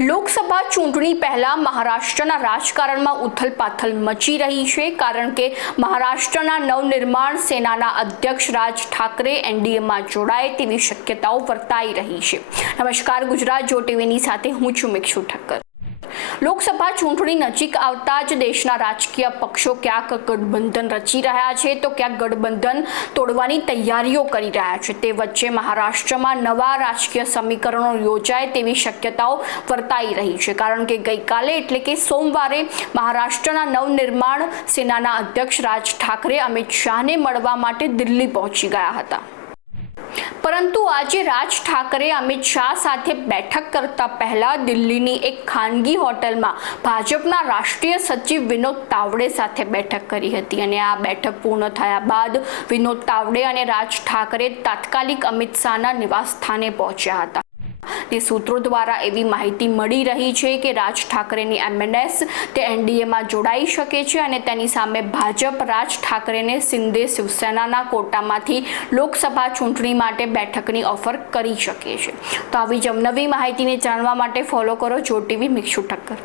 લોકસભા ચૂંટણી પહેલા મહારાષ્ટ્રના રાજકારણમાં ઉથલપાથલ મચી રહી છે, કારણ કે મહારાષ્ટ્રના નવનિર્માણ સેનાના અધ્યક્ષ રાજ ઠાકરે એનડીએમાં જોડાય તેવી શક્યતાઓ વર્તાઈ રહી છે. નમસ્કાર, ગુજરાત જો ટીવીની સાથે હું છું મિક્ષુ ઠક્કર. લોકસભા ચૂંટણી નજીક આવતા જ દેશના રાજકીય પક્ષો ક્યાંક ગઠબંધન રચી રહ્યા છે તો ક્યાંક ગઠબંધન તોડવાની તૈયારીઓ કરી રહ્યા છે. તે વચ્ચે મહારાષ્ટ્રમાં નવા રાજકીય સમીકરણો યોજાય તેવી શક્યતાઓ વર્તાઈ રહી છે. કારણ કે ગઈકાલે એટલે કે સોમવારે મહારાષ્ટ્રના નવનિર્માણ સેનાના અધ્યક્ષ રાજ ઠાકરે અમિત શાહને મળવા માટે દિલ્હી પહોંચી ગયા હતા. પરંતુ આજે રાજ ઠાકરે અમિત શાહ સાથે બેઠક કરતા પહેલા દિલ્હીની એક ખાનગી હોટલમાં ભાજપના રાષ્ટ્રીય સચિવ વિનોદ તાવડે સાથે બેઠક કરી હતી અને આ બેઠક પૂર્ણ થયા બાદ વિનોદ તાવડે અને રાજ ઠાકરે તાત્કાલિક અમિત શાહના નિવાસ સ્થાને પહોંચ્યા હતા. તે સૂત્રો દ્વારા એવી માહિતી મળી રહી છે કે રાજ ઠાકરેની એમએનએસ તે એનડીએમાં જોડાઈ શકે છે અને તેની સામે ભાજપ રાજ ઠાકરેને શિંદે શિવસેનાના કોટામાંથી લોકસભા ચૂંટણી માટે બેઠકની ઓફર કરી શકે છે. તો આવી જ નવી માહિતીને જાણવા માટે ફોલો કરો જો ટીવી મિક્ષુ ઠક્કર.